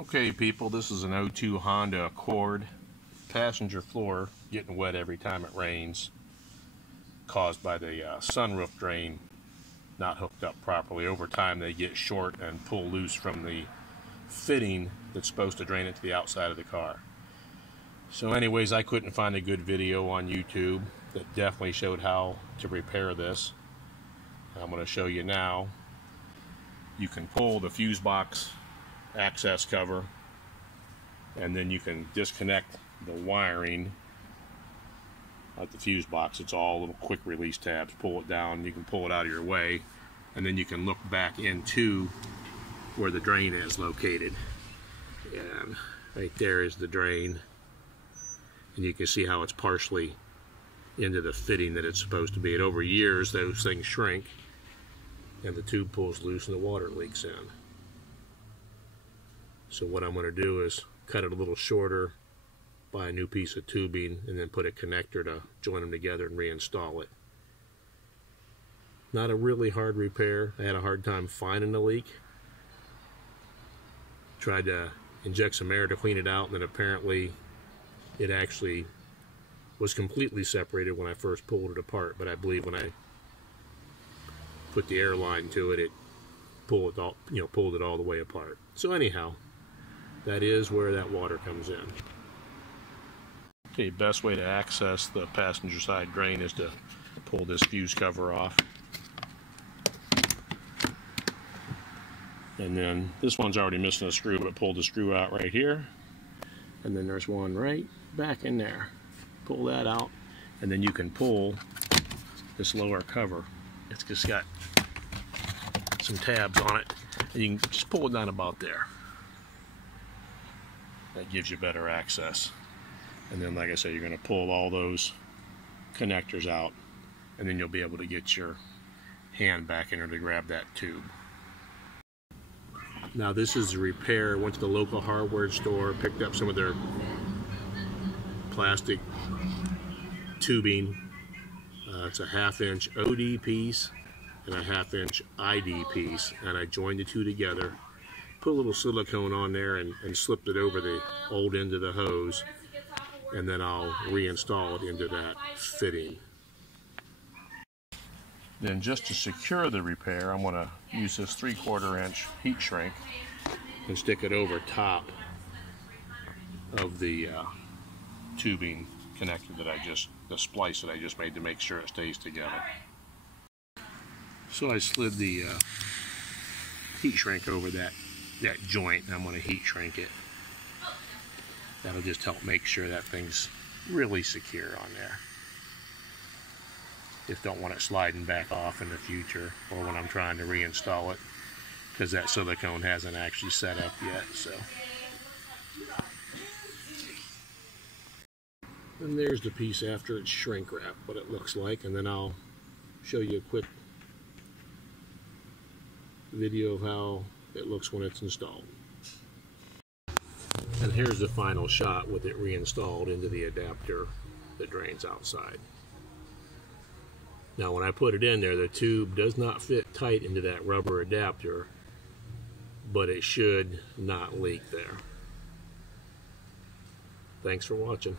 Okay people, this is an 02 Honda Accord. Passenger floor getting wet every time it rains, caused by the sunroof drain not hooked up properly. Over time they get short and pull loose from the fitting that's supposed to drain it to the outside of the car. So anyways, I couldn't find a good video on YouTube that definitely showed how to repair this. I'm going to show you now. You can pull the fuse box access cover, and then you can disconnect the wiring at the fuse box. It's all little quick release tabs. Pull it down, you can pull it out of your way, and then you can look back into where the drain is located. And right there is the drain, and you can see how it's partially into the fitting that it's supposed to be. And over years those things shrink and the tube pulls loose and the water leaks in. So what I'm going to do is cut it a little shorter, buy a new piece of tubing, and then put a connector to join them together and reinstall it. Not a really hard repair. I had a hard time finding the leak. Tried to inject some air to clean it out, and then apparently it actually was completely separated when I first pulled it apart, but I believe when I put the air line to it, it pulled it all the way apart. So anyhow, that is where that water comes in. Okay, best way to access the passenger side drain is to pull this fuse cover off. And then this one's already missing a screw, but pull the screw out right here. And then there's one right back in there. Pull that out, and then you can pull this lower cover. It's just got some tabs on it, and you can just pull it down about there. That gives you better access. And then, like I said, you're going to pull all those connectors out, and then you'll be able to get your hand back in there to grab that tube. Now this is a repair. Went to the local hardware store, picked up some of their plastic tubing. It's a 1/2 inch OD piece and a 1/2 inch ID piece, and I joined the two together, put a little silicone on there and slipped it over the old end of the hose, and then I'll reinstall it into that fitting. Then just to secure the repair, I'm going to use this 3/4 inch heat shrink and stick it over top of the tubing connector that the splice that I just made to make sure it stays together. So I slid the heat shrink over that joint, and I'm going to heat shrink it. That'll just help make sure that thing's really secure on there. Just don't want it sliding back off in the future or when I'm trying to reinstall it, because that silicone hasn't actually set up yet. So, and there's the piece after it's shrink wrapped, what it looks like, and then I'll show you a quick video of how it looks when it's installed. And here's the final shot with it reinstalled into the adapter that drains outside. Now when I put it in there, the tube does not fit tight into that rubber adapter, but it should not leak there. Thanks for watching.